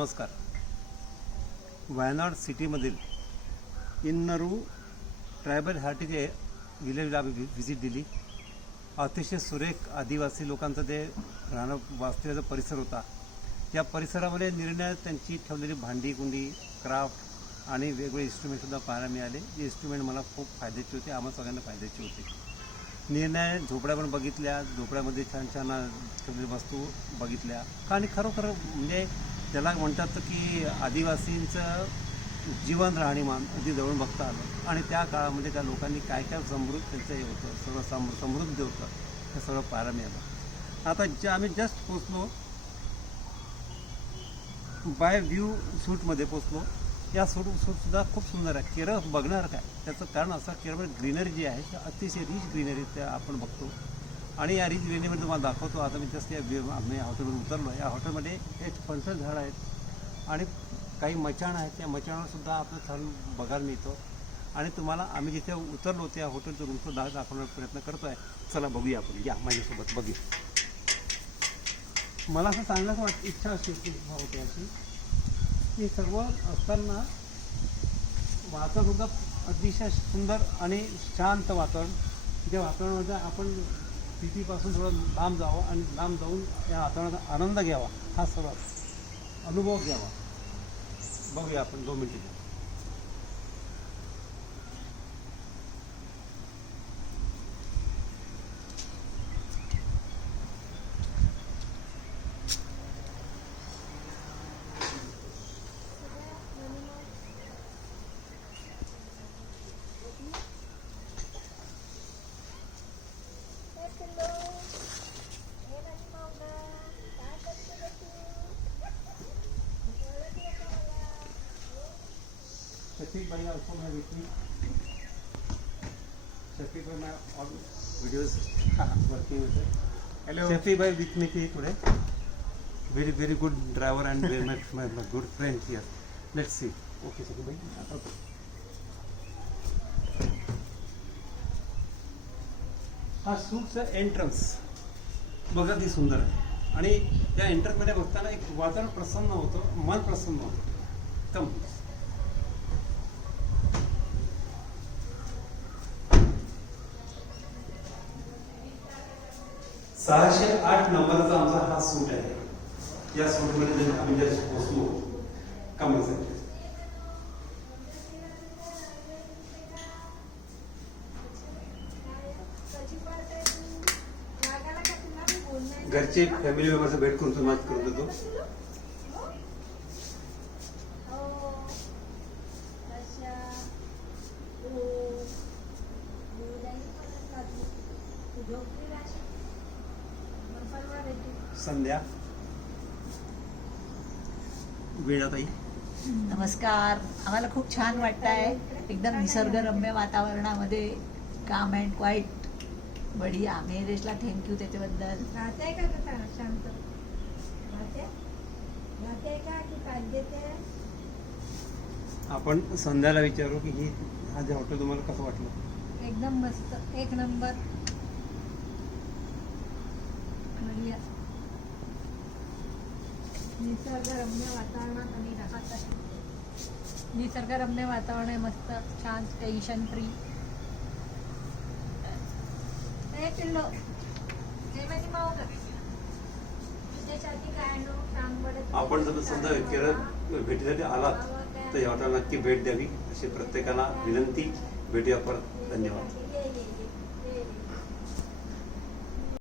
नमस्कार. वायनाड सिटीमधील इन्नरू ट्रायबल हॅटिचे विलेजला आम्ही व्हिजिट दिली. अतिशय सुरेख आदिवासी लोकांचं ते राहणं वास्तव्याचा परिसर होता. या परिसरामध्ये निर्णय त्यांची ठेवलेली भांडी कुंडी क्राफ्ट आणि वेगवेगळे इन्स्ट्रुमेंटसुद्धा पाहायला मिळाले. जे इन्स्ट्रुमेंट मला खूप फायद्याचे होते, आम्हाला सगळ्यांना फायद्याचे होते. निर्णय झोपड्या पण बघितल्या, झोपड्यामध्ये छान छान ठेवलेल्या वस्तू बघितल्या. आणि खरोखर म्हणजे त्याला म्हणतात की आदिवासींचं जीवन राहणीमान अगदी जवळून बघता आलं. आणि त्या काळामध्ये त्या लोकांनी काय काय समृद्ध त्यांचं हे होतं, सगळं समृद्ध होतं, हे सगळं पाहायला मिळालं. आता आम्ही जस्ट पोचलो, बाय व्ह्यू शूटमध्ये पोचलो. या शूटसुद्धा खूप सुंदर आहे. केरळ बघणार काय, त्याचं कारण असं केरळमध्ये ग्रीनरी जी आहे, अतिशय रिच ग्रीनरी त्या आपण बघतो. आणि या रिच ग्रीनरीमध्ये तुम्हाला दाखवतो. आता मी जस्ट आम्ही हॉटेलमध्ये उतरलो. या हॉटेलमध्ये एक फणसाचं झाड आहेत आणि काही मचाण आहेत. त्या मचाणावरसुद्धा आपलं छान बघायला मिळतो. आणि तुम्हाला आम्ही जिथे उतरलो त्या हॉटेलचं रूमसुद्धा दाखवण्याचा प्रयत्न करतो आहे. चला बघूया आपण, या माझ्यासोबत बघूया. मला असं सांगायचं इच्छा अशी होते अशी की सर्व असताना वातावरणसुद्धा अतिशय सुंदर आणि शांत वातावरण. त्या वातावरणामध्ये आपण सिटीपासून थोडं लांब जावं आणि लांब जाऊन या वातावरणाचा आनंद घ्यावा, हा सर्व अनुभव घ्यावा. बघूया आपण 2 मिनिटं. Shafiq bhai also my with me. Shafiq bhai my all videos working with it. Hello. Shafiq bhai with me today. Very good driver and very much my good friend here. Let's see. Okay Shafiq bhai. Okay. हा शूटचं entrance बघा किती सुंदर आहे. आणि त्या एंट्रन्समध्ये बघताना एक वातावरण प्रसन्न होतं, मन प्रसन्न होतं एकदम. 608 नंबरचा आमचा हा सूट आहे. या सूटमध्ये आम्ही जस्ट पोचलो. कमी घरचे फॅमिली मेंबरचा भेट करून तुम्हाला करून देतो. संध्या वेळाताई नमस्कार. आम्हाला खूप छान वाटत आहे. एकदम निसर्गरम्य वातावरणामध्ये काम अँड क्वाईट बढिया. मेहरेशला थँक्यू त्याच्याबद्दल. आपण संध्याला विचारू की ही हा जे हॉटेल तुम्हाला कसं वाटलं. एकदम मस्त, एक नंबर. बढिया. निसर्गरम्य वातावरणात आम्ही राहत आहे. निसर्गरम्य वातावरण आहे, मस्त छान, टेन्शन फ्री. आपण जर समजा केरळ भेटीसाठी आलात तर या हॉटेलला नक्की भेट द्यावी अशी प्रत्येकाला विनंती. भेटूया परत. धन्यवाद.